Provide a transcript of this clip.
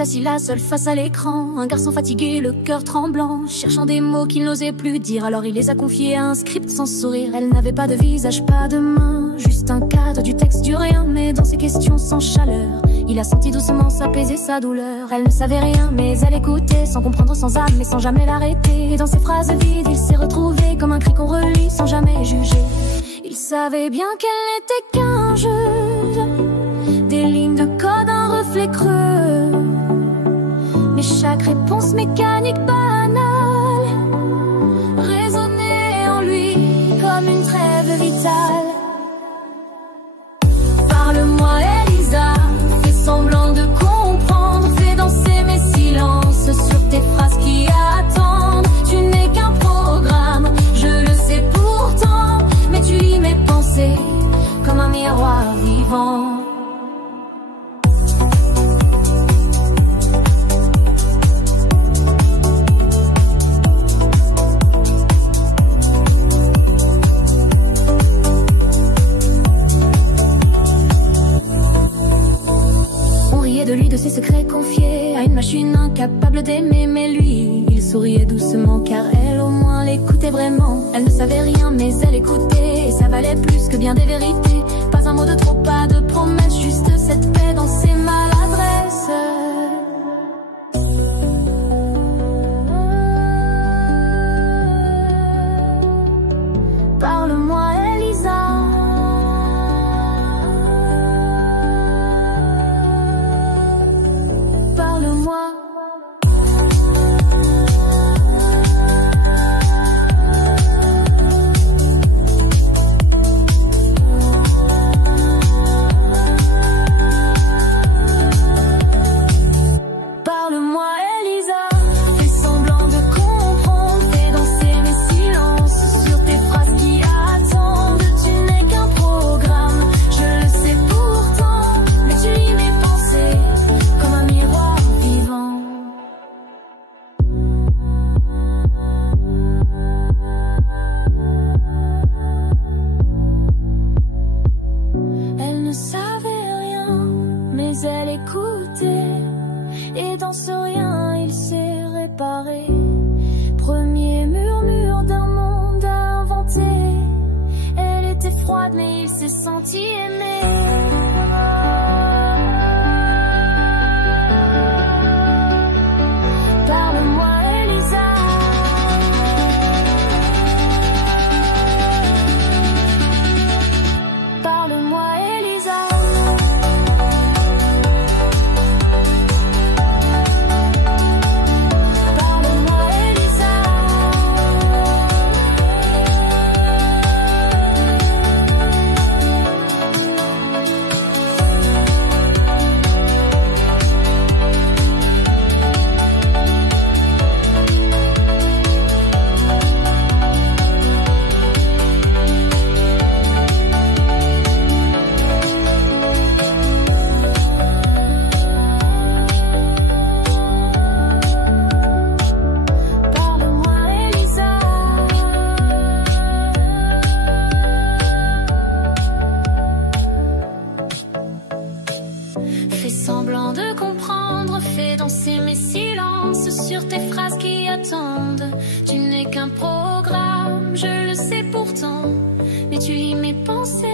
est assis là seul face à l'écran, un garçon fatigué, le cœur tremblant, cherchant des mots qu'il n'osait plus dire. Alors il les a confiés à un script sans sourire. Elle n'avait pas de visage, pas de main, juste un cadre du texte du rien. Mais dans ses questions sans chaleur, il a senti doucement s'apaiser sa douleur. Elle ne savait rien mais elle écoutait, sans comprendre, sans âme mais sans jamais l'arrêter. Et dans ses phrases vides il s'est retrouvé comme un cri qu'on relit sans jamais juger. Il savait bien qu'elle n'était qu'un jeu, des lignes de code, un reflet creux, mais chaque réponse mécanique banale résonnait en lui comme une trêve vitale. Parle-moi Elisa, fais semblant de comprendre, fais danser mes silences sur tes phrases qui attendent. Tu n'es qu'un programme, je le sais pourtant, mais tu lis mes pensées comme un miroir vivant. De lui, de ses secrets confiés à une machine incapable d'aimer. Mais lui, il souriait doucement car elle au moins l'écoutait vraiment. Elle ne savait rien mais elle écoutait, et ça valait plus que bien des vérités. Pas un mot de trop, pas de promesse, juste cette paix dans ses maladresses. Parle-moi Elisa, parle-moi. Parle-moi Elisa, fais semblant de comprendre, fais danser mes silences sur tes phrases qui attendent. Tu n'es qu'un programme, je le sais pourtant, mais tu lis mes pensées comme un miroir vivant. Elle ne savait rien, mais elle écoutait, et dans ce rien il s'est réparé. Premier murmure d'un monde à inventer. Elle était froide mais il s'est senti aimé. Parle-moi Elisa, parle-moi Elisa. Parle-moi Elisa, parle-moi Elisa. Fais semblant de comprendre, fais danser mes silences sur tes phrases qui attendent. Tu n'es qu'un programme, je le sais pourtant, mais tu lis mes pensées